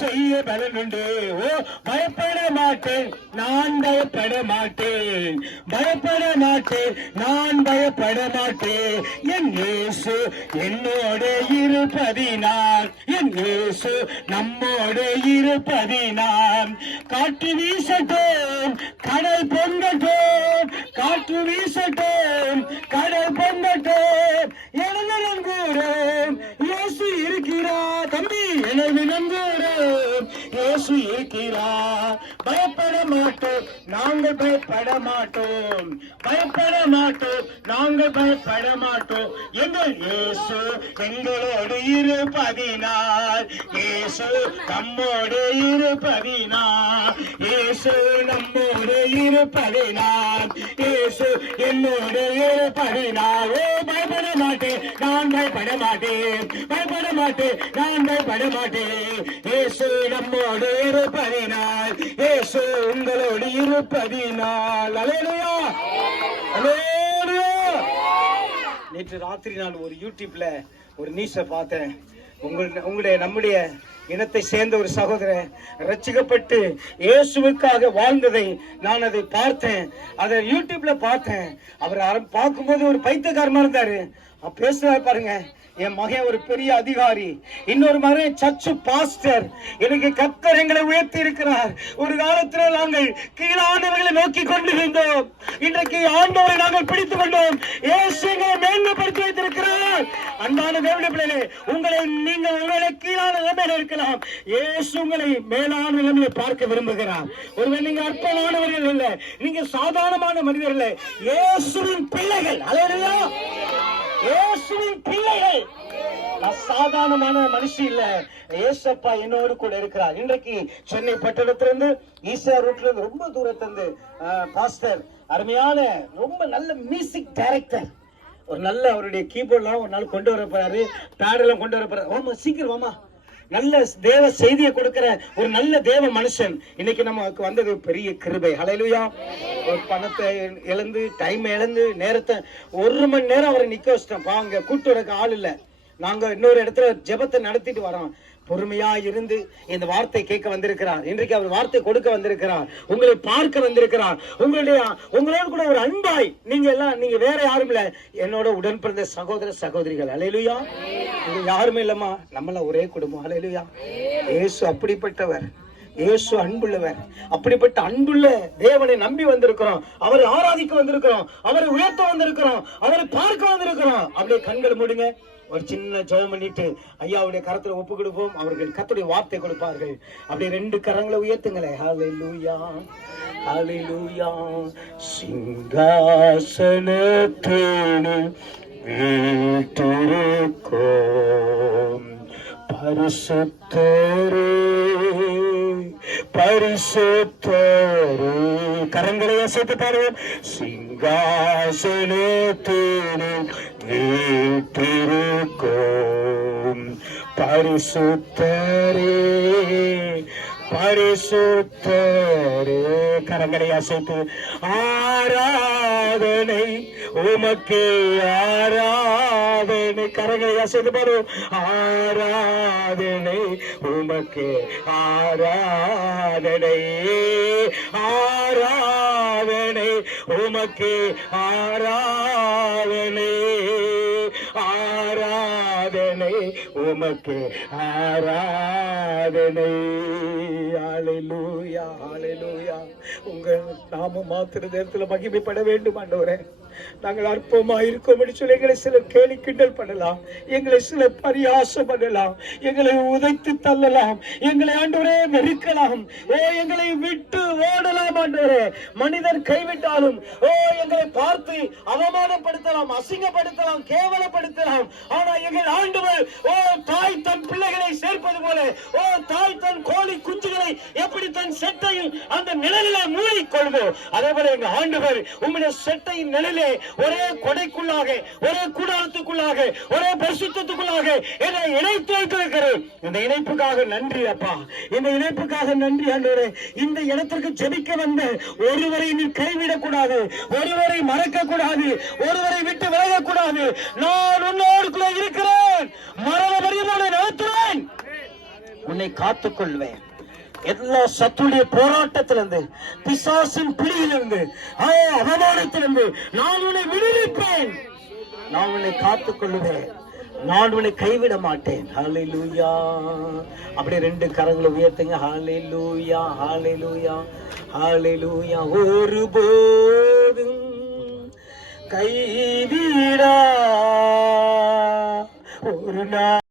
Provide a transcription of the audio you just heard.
செய்ய பலனுண்டு. ஓ பயப்பட மாட்டேன் நான் பயப்பட மாட்டேன். பயப்பட மாட்டேன் நான் பயப்பட மாட்டேன். என் இயேசு என்னோட இருப்பதினால் என் இயேசு நம்மோட இருப்பதினால். காற்று வீசட்டும் கடல் பொங்கட்டும் காற்று வீசட்டும் கடல் பொங்கட்டும் எனது நங்கூரம் இயேசு இருக்கிறார் தம்பி எனது நங்கூரம் இயேசு இருக்கிறார் பயப்பட மாட்டோம் நாங்கள் பயப்பட மாட்டோம். பயப்பட மாட்டோம் நாங்கள் பயப்பட மாட்டோம். எங்கள் இயேசு எங்களோடு இருப்பதினார் இயேசு நம்மோடு இருப்பதினார் இயேசு நம்மோடு இருப்பதினார் இயேசு என்னோடு இருப்பதினால் மாட்டேன் நான் பயப்பட மாட்டேன் பயப்பட மாட்டேன் நான் பயப்பட மாட்டேன் இயேசு நம்மோடு இருப்பதினால் ஏசு உங்களோடு இருப்பதினால். அலையலையா அலேலுயா! நேற்று ராத்திரி நான் ஒரு யூடியூப்ல ஒரு நியூஸை பார்த்தேன். உங்களுடைய நம்முடைய இனத்தை சேர்ந்த ஒரு சகோதரன் ரச்சிக்கப்பட்டு இயேசுவுக்காக வாழ்ந்ததை நான் அதை பார்த்தேன். அதை யூடியூப்ல பார்த்தேன். அவர் பார்க்கும்போது ஒரு பைத்தியக்காரமா இருந்தாரு. பேசுறாரு பாருங்க. என் மகன் ஒரு பெரிய அதிகாரி. இன்னொரு மகன் சர்ச்சு பாஸ்டர். எனக்கு கத்தர் எங்களை உயர்த்தி இருக்கிறார். ஒரு காலத்துல நாங்கள் கீழானவர்களை நோக்கி கொண்டிருந்தோம். இன்றைக்கு ஆண்டவரை நாங்கள் பிடித்துக் கொண்டோம். மேன்மைப்படுத்தி வைத்திருக்கிறார். அன்பான தேவனுடைய பிள்ளைகளே உங்களை நீங்கள் உங்களை கீழான நிலைமையில இருக்கலாம் இயேசு உங்களை மேலான நிலைமையை பார்க்க விரும்புகிறார். ஒருவேளை நீங்க அற்பமானவர்கள் இல்ல நீங்க சாதாரணமான மனிதர்கள் இல்ல இயேசுவின் பிள்ளைகள். அலையா இயேசுவின் பிள்ளைகள். நான் சாதாரணமான மனுஷி இல்ல. ஏசப்பா என்னோடு கூட இருக்கிறார். இன்றைக்கு சென்னை பட்டணத்திலிருந்து ஈசா ரூட்ல இருந்து ரொம்ப தூரத்திலிருந்து பாஸ்டர் அருமையான ரொம்ப நல்ல மியூசிக் டைரக்டர் ஒரு நல்ல அவருடைய கீபோர்ட்லாம் ஒரு நாள் கொண்டு வர போறாரு. பேடெல்லாம் கொண்டு வர போறாரு. ஆமா சீக்கிரம் ஆமா நல்ல தேவ செய்தியை கொடுக்கிற ஒரு நல்ல தேவ மனுஷன். இன்னைக்கு நமக்கு வந்தது பெரிய கிருபை. ஹலையிலுயா ஒரு பணத்தை இழந்து டைம் இழந்து நேரத்தை ஒரு மணி நேரம் அவரை நிக்க வச்சிட்டோம். பாங்க கூட்டு வரக்கு ஆள் இல்ல. நாங்க இன்னொரு இடத்துல ஜெபத்தை நடத்திட்டு வரோம். பொறுமையா இருந்து இந்த வார்த்தை கேட்க வந்திருக்கிறார். இன்றைக்கு அவர் வார்த்தை கொடுக்க வந்திருக்கிறார். உங்களை பார்க்க வந்திருக்கிறார். உங்களுடைய உங்களோட கூட ஒரு அன்பாய். நீங்க எல்லாம் நீங்க வேற யாரும் இல்ல. என்னோட உடன் பிறந்த சகோதர சகோதரிகள். அலையிலுயா இது யாருமே இல்லம்மா. நம்மள ஒரே குடும்பம். அலையிலையா இயேசு அப்படிப்பட்டவர். இயேசு அன்புள்ளவர். அப்படிப்பட்ட அன்புள்ள தேவனை நம்பி வந்திருக்கிறோம். அவரை ஆராதிக்க வந்திருக்கிறோம். அவரை உயர்த்த வந்திருக்கிறோம். அவரை பார்க்க வந்திருக்கிறோம். அப்படியே கண்கள் மூடுங்க. ஒரு சின்ன ஜெபம் பண்ணிட்டு ஐயாவுடைய கரத்துல ஒப்பு கொடுப்போம் அவர்கள் கத்துடைய வார்த்தை கொடுப்பார்கள். அப்படியே ரெண்டு கரங்களை உயர்த்துங்களே ஹalleluya. லூயா சிங்காசனத்தேனு வீட்டிருக்கும். பரிசுத்தரே பரிசுத்தரே. கரங்களை அசைத்து பாருவோம் சிங்காசனத்தேனு வீட்டிருக்கும். பரிசுத்தரே. பரிசுத்தரே கரங்களை அசைத்து ஆராதனை உமக்கு ஆராதனை கரங்களை அசைத்து பாரு ஆராதனை உமக்கு ஆராதனை ஆராதனை உமக்கு ஆராதனை. ஆராதனை உமக்கு ஆராதனை ஆலையிலூயா ஆலையிலூயா உங்க நாம மாத்திர நேரத்துல மகிமைப்பட வேண்டும் ஆண்டவரே. நாங்கள் அற்பமா இருக்கோம் சொல்லி எங்களை சிலர் கேலி கிண்டல் பண்ணலாம். எங்களை சிலர் பரியாசம் பண்ணலாம். எங்களை உதைத்து தள்ளலாம். எங்களை ஆண்டவரே வெறுக்கலாம். ஓ எங்களை விட்டு ஓடலாம் ஆண்டவரே. மனிதர் கைவிட்டாலும் ஓ எங்களை பார்த்து அவமானப்படுத்தலாம் அசிங்கப்படுத்தலாம் கேவலப்படுத்தலாம். ஆனா எங்கள் ஆண்டவர் ஓ தாய் தன் பிள்ளைகளை சேர்ப்பது போல ஓ தாய் தன் கோழி குஞ்சுகளை எப்படி தன் செட்டையில் அந்த நிழலில் மூடிக்கொள்வோ அதே போல எங்க ஆண்டவர் உம்முடைய செட்டையின் நிழலே ஒரே கொடைக்குள்ளாக ஒரே கூடாரத்துக்குள்ளாக ஒரே பரிசுத்தத்துக்குள்ளாக என்னை இணைத்து வைத்திருக்கிறேன் இந்த இணைப்புக்காக நன்றி அப்பா. இந்த இணைப்புக்காக நன்றி ஆண்டவரே. இந்த இடத்திற்கு ஜெபிக்க வந்த ஒருவரை நீ கைவிடக்கூடாது ஒருவரை மறக்க கூடாது ஒருவரை விட்டு விலகக்கூடாது. நான் உன்னோடு இருக்கிறேன். மரண பரியமான நடத்துவேன். உன்னை உன்னை காத்துக்கொள்வேன். எல்லா சத்துடைய போராட்டத்திலிருந்து பிசாசின் பிடியிலிருந்து ஆ, அவமானத்திலிருந்து நான் உன்னை விடுவிப்பேன். நான் உன்னை காத்துக் கொள்ளுவேன் நான் உன்னை கைவிட மாட்டேன். ஹாலே லூயா அப்படியே ரெண்டு கரங்களை உயர்த்துங்க. ஹாலே லூயா ஹாலே லூயா ஹாலே லூயா ஒரு போதும் கைவிடா. ஒரு நாள்